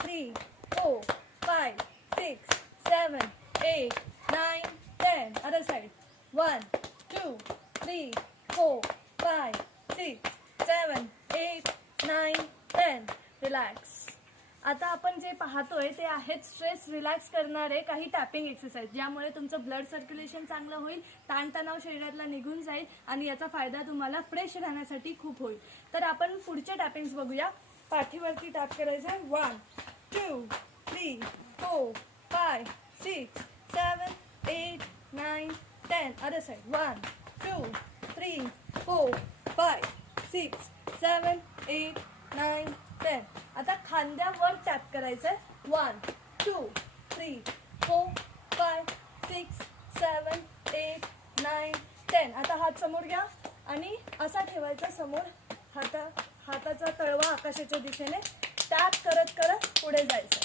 3, 4, 5, 6, 7, 8, 9, 10. Other side. 1, 2, 3, 4, 5, 6, 7, 8, 9, 10. Relax. आता आपण जे पाहतोय ते आहेत स्ट्रेस रिलॅक्स करणारे काही टॅपिंग एक्सरसाइज, ज्यामुळे तुमचं ब्लड सर्क्युलेशन चांगलं होईल, ताणतणाव शरीरातला निघून जाईल आणि याचा फायदा तुम्हाला फ्रेश राहण्यासाठी खूप होईल. तर आपण पुढचे टॅपिंग्स बघूया. पाठीवरती टॅप करायचं आहे. 1, 2, 3, 4, 5, 6, 7, 8, 9, 10. Other side. 1, 2, 3, 4, 5, 6, 7, 8, 9, 10. आता खांद्यावर टॅप करायचं आहे. 1, 2, 3, 4, 5, 6, 7, 8, 9, 10. आता हात समोर घ्या आणि असा ठेवायचा समोर. हाताचा तळवा आकाशाच्या दिशेने टॅप करत करत पुढे जायचं.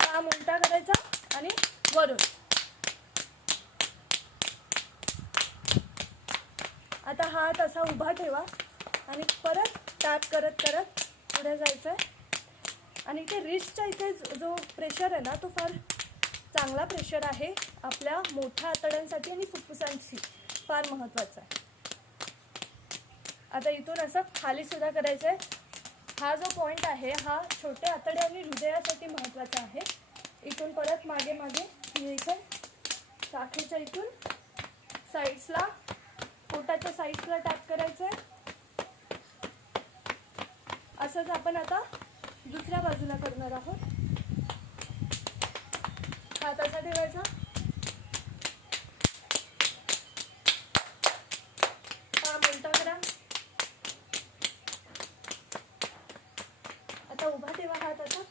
पाम उलटा करायचा आणि वरून. आता हात असा उभा ठेवा आणि परत टॅप करत करत पुढे जायचं आहे. आणि ते रिस्टच्या इथे जो प्रेशर आहे ना, तो फार चांगला प्रेशर आहे. आपल्या मोठ्या आतड्यांसाठी आणि फुफ्फुसांची फार महत्त्वाचा आहे. आता इथून असं खाली सुद्धा करायचं आहे. हा जो पॉईंट आहे हा छोटे आतडे आणि हृदयासाठी महत्त्वाचा आहे. इथून परत मागे मागे यायचं. काखेच्या इथून साईड्सला, पोटाच्या साईड्सला टॅप करायचं आहे. असंच आपण आता दुसऱ्या बाजूला करणार आहोत. हात असा ठेवायचा. पाम उलटा करा. आता उभा ठेवा हात असा.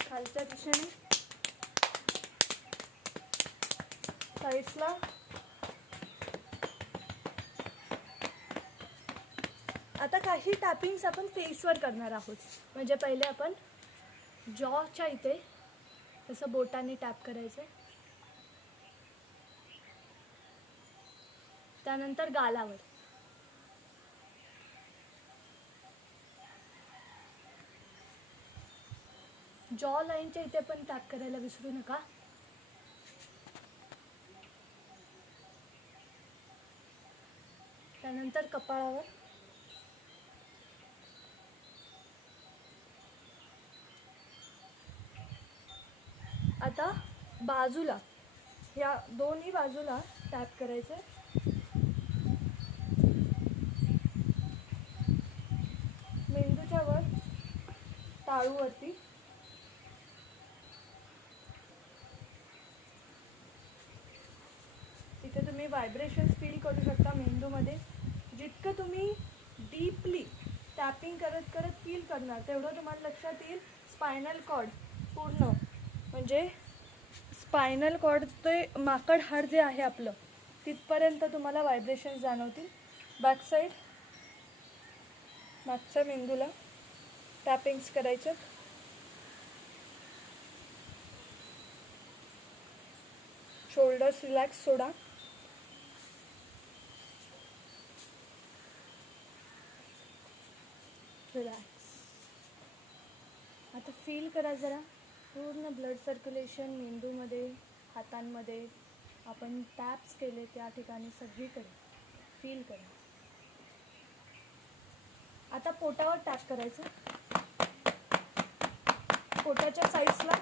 खालच्या दिशेने साईड्सला. आता काही टॅपिंग्स आपण फेसवर करणार आहोत. म्हणजे पहिले आपण जॉच्या इथे तसं बोटाने टॅप करायचं. त्यानंतर गालावर. जॉ लाईनच्या इथे पण टॅप करायला विसरू नका. त्यानंतर कपाळावर. आता बाजूला, या दोन्ही बाजूला टॅप करायचं. मेंदूच्या वर टाळूवरती. इथे तुम्ही व्हायब्रेशन्स फील करू शकता मेंदूमध्ये. जितकं तुम्ही डीपली टॅपिंग करत करत फील करणार तेवढं तुम्हाला लक्षात येईल स्पायनल कॉर्ड पूर्ण, म्हणजे स्पायनल कॉर्ड ते माकड हाड जे आहे आपलं तिथपर्यंत तुम्हाला व्हायब्रेशन्स जाणवतील. बॅकसाईड, मागच्या मेंदूला टॅपिंग्स करायचे. शोल्डर्स रिलॅक्स सोडा. रिलॅक्स. आता फील करा जरा पूर्ण ब्लड सर्क्युलेशन मेंदूमध्ये, हातांमध्ये. आपण टॅप्स केले त्या ठिकाणी सगळीकडे फील करा. आता पोटावर टॅप करायचं. पोटाच्या साईड्सला.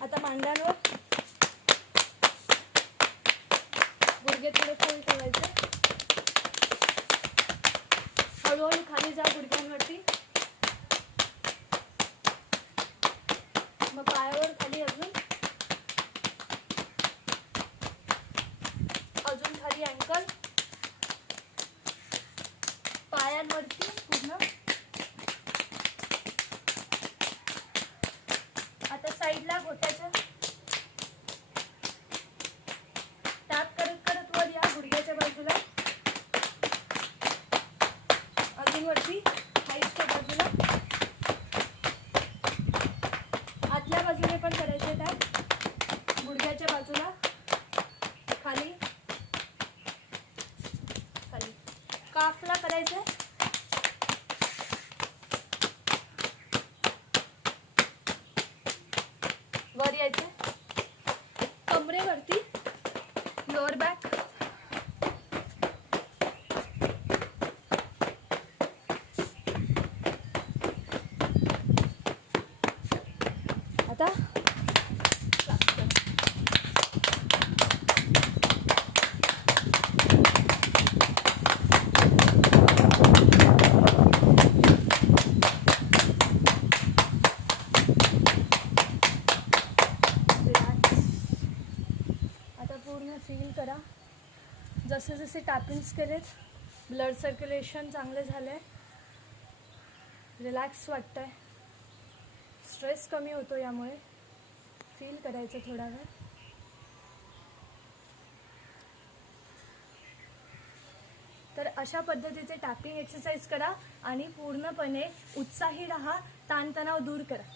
आता मांड्यांवर. गुडघे थोडे फोल्ड ठेवायचे. हळूहळू खाली जा गुडघ्यांवरती. मग पायावर खाली अजून खाली अँकल. पायांवरती पूर्ण. आता साईडला घोट्याच्या टॅप करत करत वर या गुडघ्याच्या बाजूला. अजून वरती हाईटच्या जसे जसे टॅपिंग्स केलेत ब्लड सर्क्युलेशन चांगले झाले, रिलॅक्स वाटतं आहे, स्ट्रेस कमी होतो यामुळे. फील करायचं थोडा वेळ. तर अशा पद्धतीचे टॅपिंग एक्सरसाइज करा आणि पूर्णपणे उत्साही राहा, ताणतणाव दूर करा.